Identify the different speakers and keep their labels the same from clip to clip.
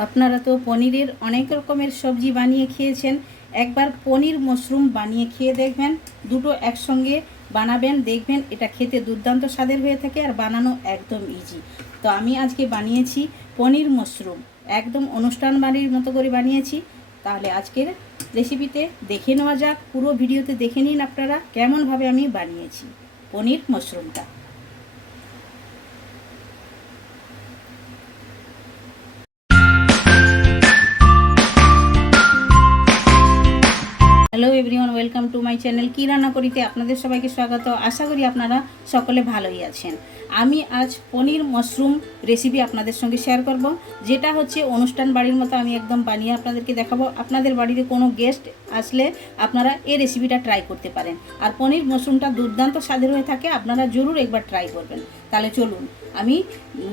Speaker 1: আপনারা তো পনিরের অনেক রকমের সবজি বানিয়ে খেয়েছেন। একবার পনির মশরুম বানিয়ে খেয়ে দেখবেন। দুটো একসঙ্গে বানাবেন, দেখবেন এটা খেতে দুর্দান্ত স্বাদের হয়ে থাকে আর বানানো একদম ইজি তো আমি আজকে বানিয়েছি পনির মশরুম। একদম অনুষ্ঠান বাড়ির মতো করে বানিয়েছি। তাহলে আজকের রেসিপিতে দেখে নেওয়া যাক। পুরো ভিডিওতে দেখে নিন আপনারা কেমনভাবে আমি বানিয়েছি paneer মাশরুমটা। Hello everyone welcome to my channel কী রান্না করিতে আপনাদের সবাইকে স্বাগত। আশা করি আপনারা সকলে ভালোই আছেন। আমি আজ পনির মাশরুম রেসিপি আপনাদের সঙ্গে শেয়ার করব, যেটা হচ্ছে অনুষ্ঠান বাড়ির মতো আমি একদম বানিয়ে আপনাদেরকে দেখাবো। আপনাদের বাড়িতে কোনো গেস্ট আসলে আপনারা এই রেসিপিটা ট্রাই করতে পারেন। আর পনির মাশরুমটা দুর্দান্ত স্বাদের হয়ে থাকে, আপনারা জরুর একবার ট্রাই করবেন। তাহলে চলুন। আমি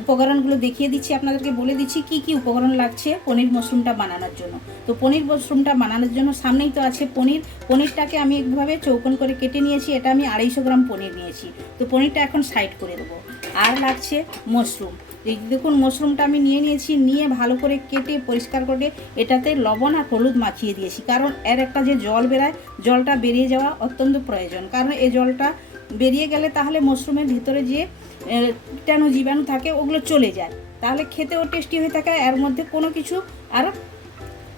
Speaker 1: উপকরণগুলো দেখিয়ে দিচ্ছি, আপনাদেরকে বলে দিচ্ছি কি কি উপকরণ লাগছে পনির মশরুমটা বানানোর জন্য। তো পনির মশরুমটা বানানোর জন্য সামনেই তো আছে পনির। পনিরটাকে আমি একভাবে চৌকন করে কেটে নিয়েছি, এটা আমি আড়াইশো গ্রাম পনির নিয়েছি। তো পনিরটা এখন সাইড করে দেবো। আর লাগছে মশরুম। এই দেখুন, মশরুমটা আমি নিয়ে নিয়েছি, নিয়ে ভালো করে কেটে পরিষ্কার করে এটাতে লবণ আর হলুদ মাখিয়ে দিয়েছি। কারণ এর একটা যে জল বেরায়, জলটা বেরিয়ে যাওয়া অত্যন্ত প্রয়োজন। কারণ এই জলটা বেরিয়ে গেলে তাহলে মশরুমের ভিতরে যে কীটাণু জীবাণু থাকে, ওগুলো চলে যায়। তাহলে খেতেও টেস্টি হয়ে থাকে এর মধ্যে কোনো কিছু আর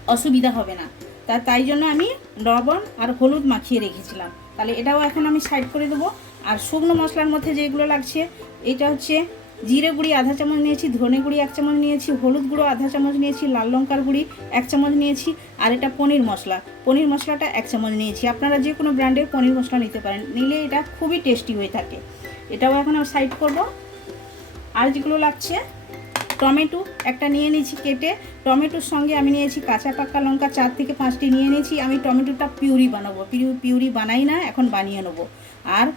Speaker 1: অসুবিধা হবে না। তা, তাই জন্য আমি লবণ আর হলুদ মাখিয়ে রেখেছিলাম। তাহলে এটাও এখন আমি সাইড করে দেবো। আর শুকনো মশলার মধ্যে যেগুলো লাগছে, এটা হচ্ছে জিরে গুঁড়ি, আধা চামচ নিয়েছি, ধনে গুঁড়ি এক চামচ নিয়েছি, হলুদ গুঁড়ো, আধা চামচ নিয়েছি, লাল লঙ্কার গুঁড়ি এক চামচ নিয়েছি, আর এটা পনির মশলা। পনির মশলাটা এক চামচ নিয়েছি। আপনারা যে কোনো ব্র্যান্ডের পনির মশলা নিতে পারেন, নিলে এটা খুবই টেস্টি হয়ে থাকে। এটাও এখন আমি সাইড করব। আর যেগুলো লাগছে। টমেটো একটা নিয়ে নিয়েছি কেটে। টমেটোর সঙ্গে আমি নিয়েছি কাঁচা পাকা লঙ্কা, চার থেকে পাঁচটি নিয়ে নিয়েছি। আমি টমেটোটা পিউরি বানাবো। পিউ, পিউরি বানাই না, এখন বানিয়ে নেব। আর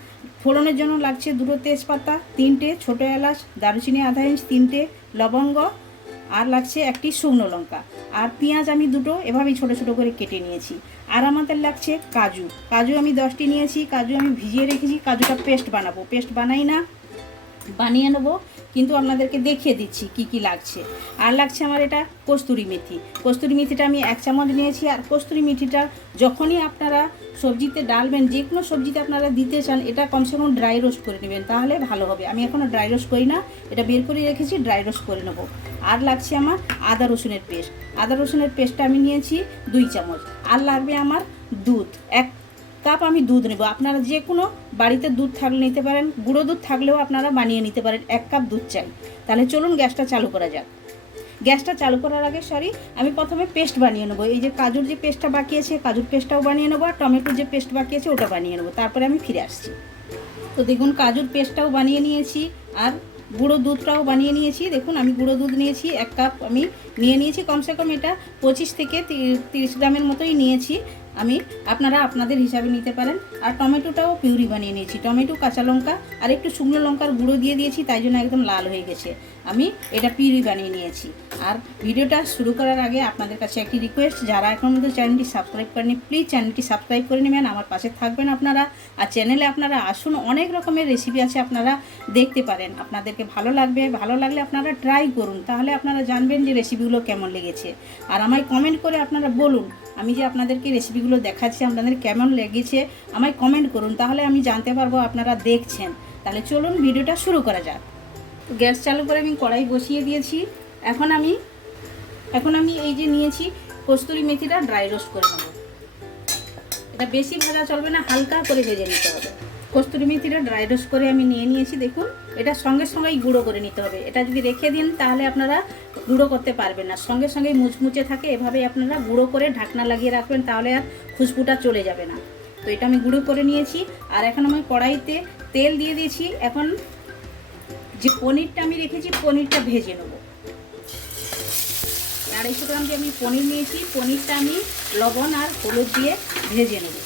Speaker 1: ফোড়নের জন্য লাগছে দুটো তেজপাতা, তিনটে ছোটো এলাচ, দারুচিনি আধা ইঞ্চ, তিনটে লবঙ্গ আর লাগছে একটি শুকনো লঙ্কা। আর পেঁয়াজ আমি দুটো, এভাবেই ছোটো ছোটো করে কেটে নিয়েছি। আর আমাদের লাগছে কাজু। কাজু আমি দশটি নিয়েছি, কাজু আমি ভিজিয়ে রেখেছি, কাজুটা পেস্ট বানাবো। পেস্ট বানাই না, বানিয়ে নেব। কিন্তু আপনাদেরকে দেখিয়ে দিচ্ছি কি কি লাগছে। আর লাগছে আমার এটা কস্তুরি মেথি। কস্তুরি মেথিটা আমি এক চামচ নিয়েছি আর কস্তুরি মেথিটা যখনই আপনারা সবজিতে ডালবেন যে কোনো সবজিতে আপনারা দিতে চান, এটা কমসে কম ড্রাই রোস্ট করে নেবেন, তাহলে ভালো হবে। আমি এখনও ড্রাই রোস্ট করি না, এটা বের করে রেখেছি ড্রাই রোস্ট করে নেব। আর লাগছে আমার আদা রসুনের পেস্ট। আদা রসুনের পেস্টটা আমি নিয়েছি দুই চামচ। আর লাগবে আমার দুধ, এক কাপ আমি দুধ নেব। আপনারা যে কোনো বাড়িতে দুধ থাকলে নিতে পারেন, গুঁড়ো দুধ থাকলেও আপনারা বানিয়ে নিতে পারেন, এক কাপ দুধ চাই। তাহলে চলুন গ্যাসটা চালু করা যাক। গ্যাসটা চালু করার আগে সরি আমি প্রথমে পেস্ট বানিয়ে নেব। এই যে কাজুর যে পেস্টটা বাকি আছে, কাজুর পেস্টটাও বানিয়ে নেব, আর টমেটোর যে পেস্ট বাকি আছে, ওটা বানিয়ে নেব। তারপরে আমি ফিরে আসছি। তো দেখুন, কাজুর পেস্টটাও বানিয়ে নিয়েছি, আর গুঁড়ো দুধটাও বানিয়ে নিয়েছি। দেখুন, আমি গুঁড়ো দুধ নিয়েছি, এক কাপ আমি নিয়ে নিয়েছি। কমসে কম এটা পঁচিশ থেকে তিরিশ গ্রামের মতোই নিয়েছি। আমি আপনারা আপনাদের হিসাবে নিতে পারেন। আর টমেটোটাও পিউরি বানিয়ে নিয়েছি। টমেটো, কাঁচা লঙ্কা আর একটু শুকনো লঙ্কার গুঁড়ো দিয়ে দিয়েছি, তাই জন্য একদম লাল হয়ে গেছে। আমি এটা পিউরি বানিয়ে নিয়েছি। আর ভিডিওটা শুরু করার আগে আপনাদের কাছে একটি রিকোয়েস্ট যারা এখন মধ্যে চ্যানেলটি সাবস্ক্রাইব করেনি প্লিজ চ্যানেলটি সাবস্ক্রাইব করে নেবেন। আমার পাশে থাকবেন আপনারা। আর চ্যানেলে আপনারা আসুন, অনেক রকমের রেসিপি আছে আপনারা দেখতে পারেন। আপনাদেরকে ভালো লাগবে, ভালো লাগলে আপনারা ট্রাই করুন। তাহলে আপনারা জানবেন যে রেসিপিগুলো কেমন লেগেছে। আর আমায় কমেন্ট করে আপনারা বলুন আমি যে আপনাদেরকে রেসিপিগুলো দেখাচ্ছি, আপনাদের কেমন লেগেছে, আমায় কমেন্ট করুন, তাহলে আমি জানতে পারব আপনারা দেখছেন। তাহলে চলুন ভিডিওটা শুরু করা যাক। গ্যাস চালু করে আমি কড়াই বসিয়ে দিয়েছি। এখন আমি এখন আমি এই যে নিয়েছি কস্তুরি মেথিটা ড্রাই রোস্ট করে নেব। এটা বেশি ভাজা চলবে না, হালকা করে ভেজে নিতে হবে। কস্তুরি মেথিটা ড্রাই রোস্ট করে আমি নিয়ে নিয়েছি, দেখুন। এটা সঙ্গে সঙ্গেই গুঁড়ো করে নিতে হবে। এটা যদি রেখে দিন, তাহলে আপনারা গুঁড়ো করতে পারবেন না। সঙ্গে সঙ্গে মুচমুচে থাকে এভাবে আপনারা গুঁড়ো করে ঢাকনা লাগিয়ে রাখবেন, তাহলে আর খুশবুটা চলে যাবে না। তো এটা আমি গুঁড়ো করে নিয়েছি। আর এখন আমি কড়াইতে তেল দিয়ে দিয়েছি। এখন যে পনিরটা আমি রেখেছি, পনিরটা ভেজে নেব। আড়াইশো গ্রাম যে আমি পনির নিয়েছি। পনিরটা আমি লবণ আর হলুদ দিয়ে ভেজে নেব।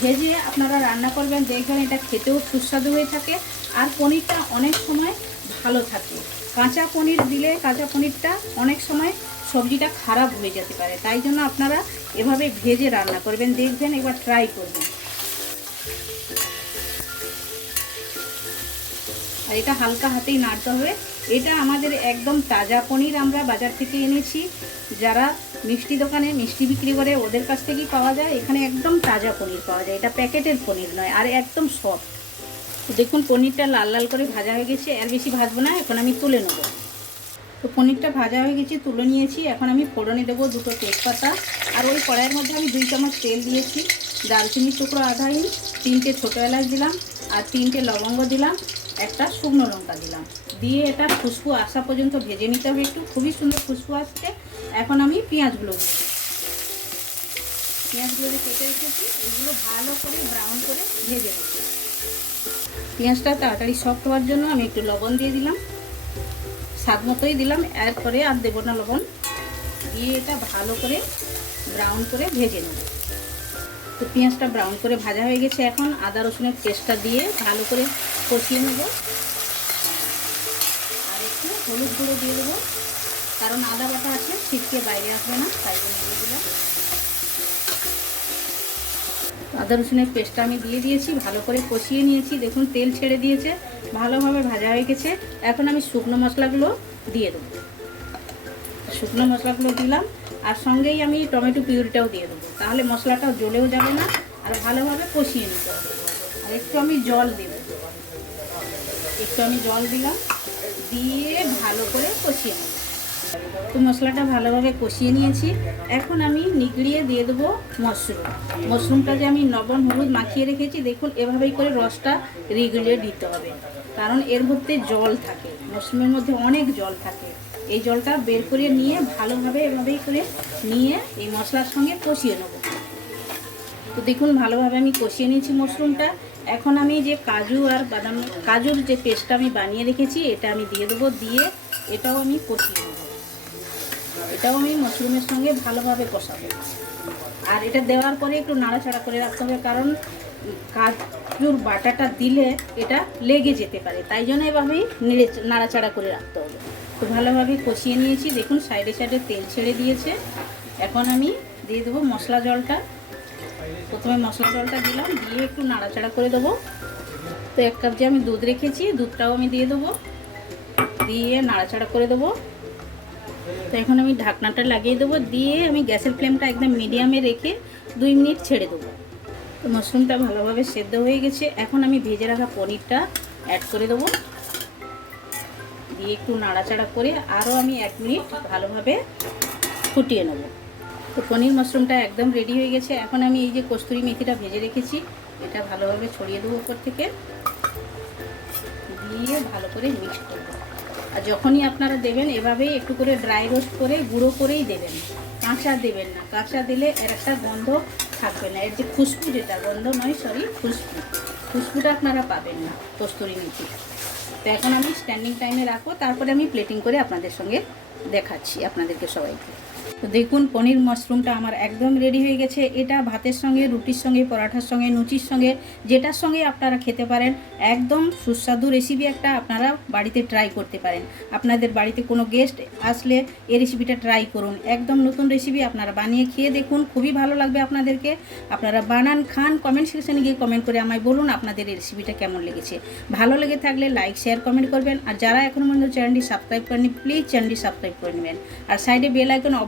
Speaker 1: ভেজে আপনারা রান্না করবেন, দেখবেন এটা খেতেও সুস্বাদু হয়ে থাকে আর পনিরটা অনেক সময় ভালো থাকে। কাঁচা পনির দিলে কাঁচা পনিরটা অনেক সময় সবজিটা খারাপ হয়ে যেতে পারে, তাই জন্য আপনারা এভাবে ভেজে রান্না করবেন, দেখবেন একবার ট্রাই করবেন। আর এটা হালকা হাতেই নাড়তে হবে। এটা আমাদের একদম তাজা পনির আমরা বাজার থেকে এনেছি। যারা মিষ্টি দোকানে মিষ্টি বিক্রি করে ওদের কাছ থেকেই পাওয়া যায়। এখানে একদম তাজা পনির পাওয়া যায়। এটা প্যাকেটের পনির নয়, আর একদম সফট। দেখুন, পনিরটা লাল লাল করে ভাজা হয়ে গেছে। আর বেশি ভাজবো না, এখন আমি তুলে নেব। তো পনিরটা ভাজা হয়ে গেছে, তুলে নিয়েছি। এখন আমি ফোড়নে দেবো দুটো তেজপাতা। আর ওই কড়াইয়ের মধ্যে আমি দুই চামচ তেল দিয়েছি। দারচিনির টুকরো আধা ইঞ্চ, তিনটে ছোটো এলাচ দিলাম, আর তিনটে লবঙ্গ দিলাম। একটা শুকনো লঙ্কা দিলাম। দিয়ে এটা খুশবু আসা পর্যন্ত ভেজে নিতে হবে একটু। খুবই সুন্দর খুশবু আসছে। এখন আমি পেঁয়াজগুলো দেবো। পেঁয়াজগুলো কেটে রেখেছি। এগুলো ভালো করে ব্রাউন করে ভেজে নেব। পেঁয়াজটা তাড়াতাড়ি সফট হওয়ার জন্য আমি একটু লবণ দিয়ে দিলাম। স্বাদ মতোই দিলাম। এরপরে আর দেবো না লবণ। দিয়ে এটা ভালো করে ব্রাউন করে ভেজে নেব। তো পেঁয়াজটা ব্রাউন করে ভাজা হয়ে গেছে। এখন আদা রসুনের পেস্টটা দিয়ে ভালো করে কষিয়ে নেব। আর একটু হলুদ গুঁড়ো দিয়ে দেবো। কারণ আদা বাটা আছে, ছিটকে বাইরে আসবে না, তাই জন্য দিয়ে দিলাম। আদা রসুনের পেস্টটা আমি দিয়ে দিয়েছি, ভালো করে কষিয়ে নিয়েছি। দেখুন, তেল ছেড়ে দিয়েছে, ভালোভাবে ভাজা হয়ে গেছে। এখন আমি শুকনো মশলাগুলো দিয়ে দেবো। শুকনো মশলাগুলো দিলাম, আর সঙ্গেই আমি টমেটো পিউরিটাও দিয়ে দেবো। তাহলে মশলাটাও জ্বলেও যাবে না, আর ভালোভাবে কষিয়ে নিতে হবে। আর একটু আমি জল দেব। একটু আমি জল দিলাম, দিয়ে ভালো করে কষিয়ে নেব। তো মশলাটা ভালোভাবে কষিয়ে নিয়েছি। এখন আমি নিগড়িয়ে দিয়ে দেবো মাশরুম। মাশরুমটা যে আমি লবণ, হলুদ মাখিয়ে রেখেছি, দেখুন এভাবেই করে রসটা রিগড়িয়ে দিতে হবে। কারণ এর মধ্যে জল থাকে, মাশরুমের মধ্যে অনেক জল থাকে। এই জলটা বের করে নিয়ে ভালোভাবে এভাবেই করে নিয়ে এই মশলার সঙ্গে কষিয়ে নেব। তো দেখুন, ভালোভাবে আমি কষিয়ে নিয়েছি মাশরুমটা। এখন আমি যে কাজু আর বাদাম, কাজুর যে পেস্টটা আমি বানিয়ে রেখেছি, এটা আমি দিয়ে দেবো, দিয়ে এটাও আমি কষিয়ে দেবো এটাও আমি মাশরুমের সঙ্গে ভালোভাবে কষাবো। আর এটা দেওয়ার পরে একটু নাড়াচাড়া করে রাখতে হবে, কারণ কাজুর বাটাটা দিলে এটা লেগে যেতে পারে। তাই জন্য এভাবেই নেড়ে নাড়াচাড়া করে রাখতে হবে। তো ভালোভাবে কষিয়ে নিয়েছি। দেখুন, সাইডে সাইডে তেল ছেড়ে দিয়েছে। এখন আমি দিয়ে দেবো মশলা জলটা। প্রথমে মশলা জলটা দিলাম, দিয়ে একটু নাড়াচাড়া করে দেবো। তো এক কাপ যে আমি দুধ রেখেছি, দুধটাও আমি দিয়ে দেবো। দিয়ে নাড়াচাড়া করে দেবো। তো এখন আমি ঢাকনাটা লাগিয়ে দেবো, দিয়ে আমি গ্যাসের ফ্লেমটা একদম মিডিয়ামে রেখে দুই মিনিট ছেড়ে দেবো। তো মাশরুমটা ভালোভাবে সেদ্ধ হয়ে গেছে। এখন আমি ভেজে রাখা পনিরটা অ্যাড করে দেবো। দিয়ে একটু নাড়াচাড়া করে আরও আমি এক মিনিট ভালোভাবে ফুটিয়ে নেব। তো পনির মাশরুমটা একদম রেডি হয়ে গেছে। এখন আমি এই যে কস্তুরি মেথিটা ভেজে রেখেছি, এটা ভালোভাবে ছড়িয়ে দেবো উপর থেকে। দিয়ে ভালো করে মিক্স করব। আর যখনই আপনারা দেবেন, এভাবেই একটু করে ড্রাই রোস্ট করে, গুঁড়ো করেই দেবেন। কাঁচা দেবেন না। কাঁচা দিলে এর একটা গন্ধ থাকবে না। এর যে খুশবু যেটা, গন্ধ নয় সরি খুশবু। খুশবুটা আপনারা পাবেন না কস্তুরি মেথি। তো এখন আমি স্ট্যান্ডিং টাইমে রাখব। তারপরে আমি প্লেটিং করে আপনাদের সঙ্গে দেখাচ্ছি, আপনাদেরকে সবাইকে। তো দেখুন, পনির মাশরুমটা আমার একদম রেডি হয়ে গেছে। এটা ভাতের সঙ্গে, রুটির সঙ্গে, পরাঠার সঙ্গে লুচির সঙ্গে, যেটার সঙ্গে আপনারা খেতে পারেন, একদম সুস্বাদু রেসিপি একটা আপনারা বাড়িতে ট্রাই করতে পারেন। আপনাদের বাড়িতে কোনো গেস্ট আসলে এই রেসিপিটা ট্রাই করুন। একদম নতুন রেসিপি আপনারা বানিয়ে খেয়ে দেখুন, খুবই ভালো লাগবে আপনাদেরকে। আপনারা বানান, খান কমেন্ট সেকশনে গিয়ে কমেন্ট করে আমায় বলুন আপনাদের এই রেসিপিটা কেমন লেগেছে। ভালো লেগে থাকলে লাইক শেয়ার কমেন্ট করবেন। আর যারা এখনও পর্যন্ত চ্যানেলটি সাবস্ক্রাইব করেনি প্লিজ চ্যানেলটি সাবস্ক্রাইব করে নেবেন। আর সাইডে বেল আইকন